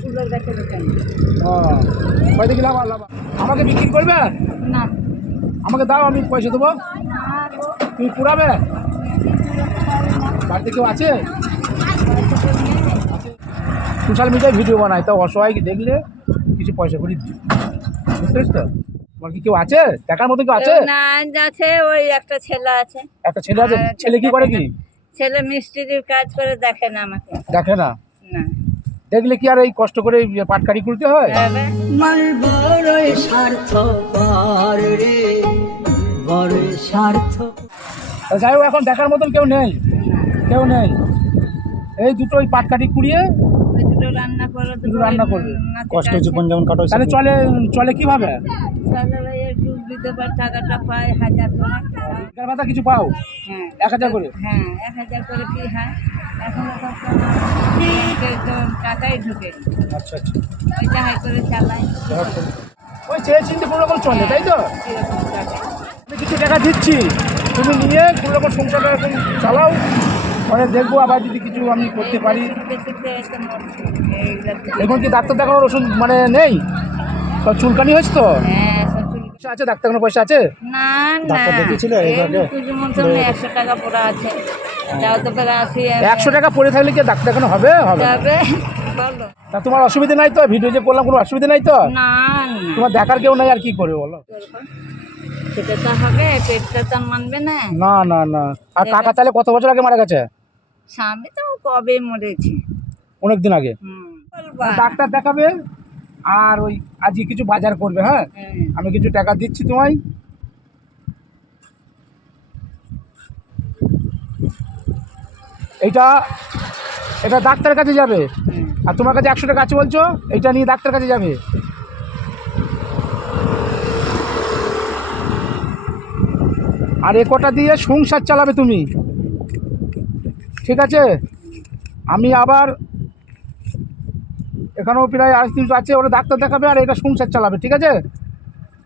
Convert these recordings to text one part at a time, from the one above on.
ফুলের দোকান লাভ লাভ? আমাকে বিক্রি করবে? না। আমাকে দাও আমি পয়সা দেবো। তুমি পুরাবে? বাড়িতে কেউ আছে? সোশ্যাল মিডিয়ায় ভিডিও বানায় তা অসহায়কে দেখলে? কিছু পয়সা করে দিই। বুঝতে পেরেছ তো? তোমার কি কেউ আছে? দেখার মতো কেউ আছে? না আছে ওই একটা ছেলে আছে। একটা ছেলে আছে? ছেলে কি করে কি? ছেলে মিস্ত্রির কাজ করে দেখে না আমাকে। দেখে না? না। দেখলে কি আর এই কষ্ট করে পাটকারি করতে হয়? যাই হোক এখন দেখার মতন কেউ নেই। কেউ নেই। এই দুটো ওই পাটকারি কুড়িয়ে রান্না করে দুটো রান্না করবে। কষ্ট জীবন যেমন কাটো তাহলে চলে চলে কীভাবে? চলে ভাই দিতে পার টাকাটা পাই হাজার টাকার ভাতা কিছু পাও? হ্যাঁ। এক হাজার করে? হ্যাঁ এক হাজার করে কি হয়? এখন টাকাই ঢুকে। আচ্ছা আচ্টা ওই যাহাই করে চালাই ওই চেয়ে চিনতে কোনো রকম চলে তাই তো? আমি কিছু টাকা দিচ্ছি তুমি নিয়ে কোনো রকম সংসারটা এরকম চালাও। পরে দেখব আবার যদি কিছু আমি করতে পারি। এখন কি ডাক্তার দেখানোর ওষুধ মানে নেই? সব চুলকানি হয়েছে তো? হ্যাঁ পয়সা আছে? ডাক্তার দেখানোর পয়সা আছে? না না। ডাক্তার দেখিয়েছিলে একশো টাকা পড়া আছে। একশো টাকা পড়ে থাকলে কি ডাক্তার দেখানো হবে হবে তা তোমার অসুবিধা নাই তো? ভিডিও যে করলাম কোনো অসুবিধা নাই তো? না তোমার দেখার কেউ নাই আর কি করবে বলো? সেটা তো হবে পেটটা তো মানবে না। না না না। আর কাকা তাহলে কত বছর আগে মারা গেছে? স্বামী তো কবে মরেছে? অনেক দিন আগে ডাক্তার দেখাবে? আর ওই আজকে কিছু বাজার করবে হ্যাঁ? হ্যাঁ। আমি কিছু টাকা দিচ্ছি তোমায়। এইটা এটা ডাক্তারের কাছে যাবে। হ্যাঁ। আর তোমার কাছে একশো টাকা আছে বলছো? এইটা নিয়ে ডাক্তার কাছে যাবে। আর এ কটা দিয়ে সংসার চালাবে তুমি। ঠিক আছে? আমি আবার এখানেও প্রায় আড়াইশ তিনশো আছে ওরা ডাক্তার দেখাবে আর এটা সংসার চালাবে ঠিক আছে?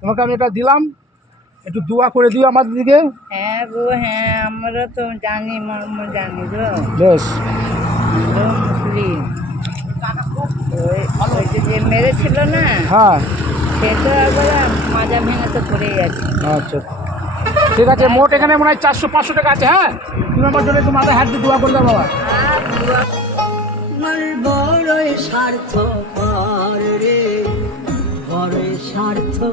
তোমাকে আমি এটা দিলাম একটু দোয়া করে দিও আমাদের দিকে। হ্যাঁ গো হ্যাঁ আমরা তো জানি মর্ম জানি গো। বেশ। মুসলিম। ওই যে মেরেছিল না হ্যাঁ। সে তো একবার মাজা ভেঙে তো পড়েই আছে। আচ্ছা। ঠিক আছে মোট এখানে মনে হয় চারশো পাঁচশো টাকা আছে হ্যাঁ? তুমি আমার জন্য একটু মাথায় হাত দিয়ে দোয়া করে দাও বাবা। স্বার্থপর রে বড়ই স্বার্থপর।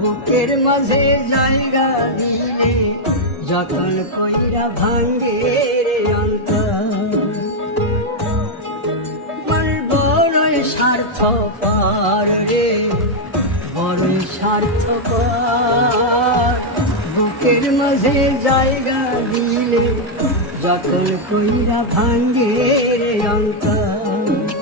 বুকের মাঝে জায়গা দিলে যখন কইরা ভাঙ্গে রে অন্তর। বড় স্বার্থ স্বার্থপর রে মাঝে জায়গা দিলে যখন কইরা ভাঙ্গে অন্তর।